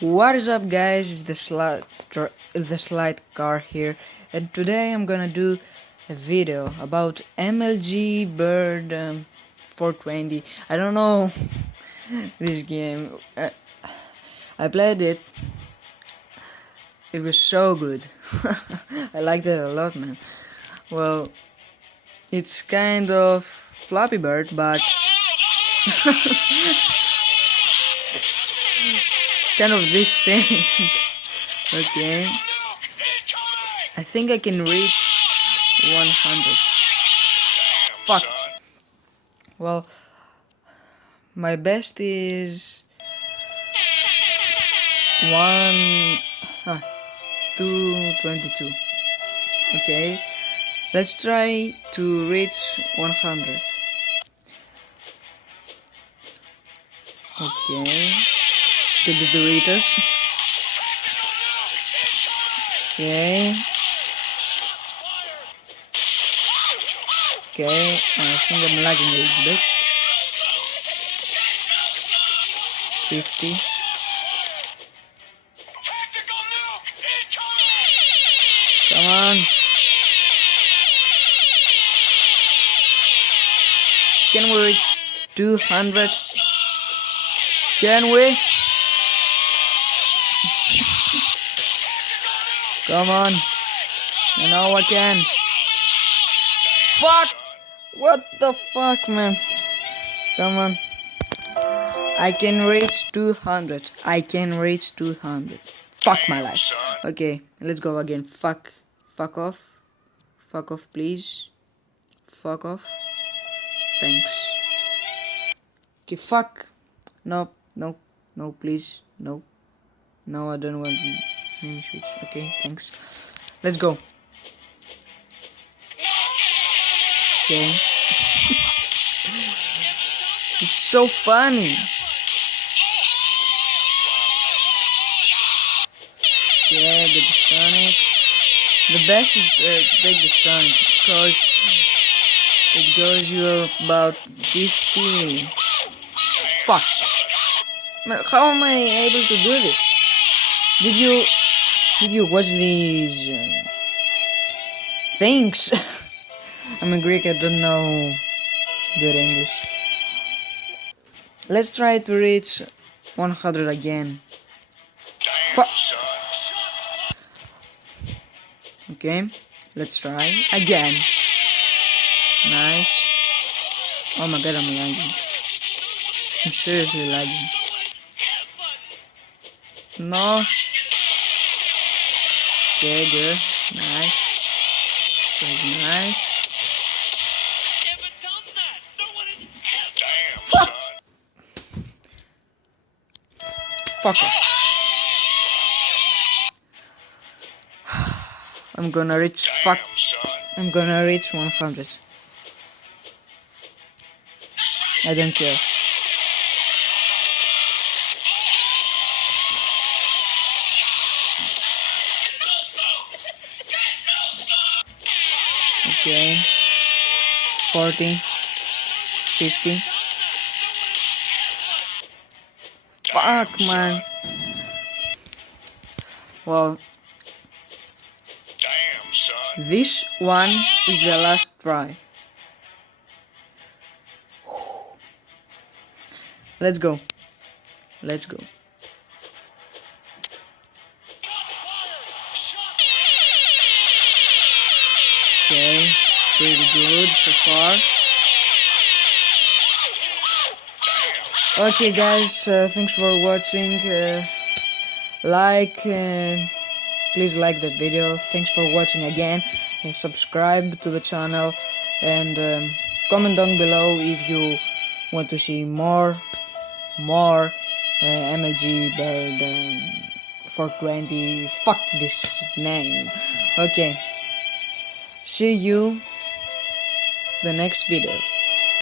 What is up, guys? It's the slide car here, and today I'm gonna do a video about MLG Bird 420. I don't know this game. I played it. It was so good. I liked it a lot, man. Well, it's kind of Flappy Bird, but kind of this thing. Okay, I think I can reach 100. Fuck. Well, my best is 222. Okay, let's try to reach 100. Okay, get the Doritos. Okay. Okay, I think I'm lagging a little bit. 50. Come on. Can we reach 200? Can we? Come on. I know I can. Fuck! What the fuck, man? Come on. I can reach 200. I can reach 200. Fuck my life. Okay, let's go again. Fuck off. Fuck off, please. Fuck off. Thanks. Okay, fuck. No, please. No, I don't want to switch. Okay, thanks. Let's go. Okay. It's so funny. Yeah, the Sonic. The best is to take the Sonic because it goes you about 50. Fuck. How am I able to do this? Did you watch these things? I'm a Greek, I don't know good English. Let's try to reach 100 again. Okay, let's try again. Nice. Oh my god, I'm lagging. I'm seriously lagging. No. Okay, good. Nice. Very nice. Fuck! Fuck off. I'm gonna reach 100. I don't care. Okay. 40. 50. Fuck, man. Well, this one is the last try. Let's go. Let's go. Okay, pretty good so far. Okay, guys, thanks for watching. Please like that video. Thanks for watching again, and subscribe to the channel, and comment down below if you want to see more MLG Bird 420. Fuck this name. Okay, see you the next video.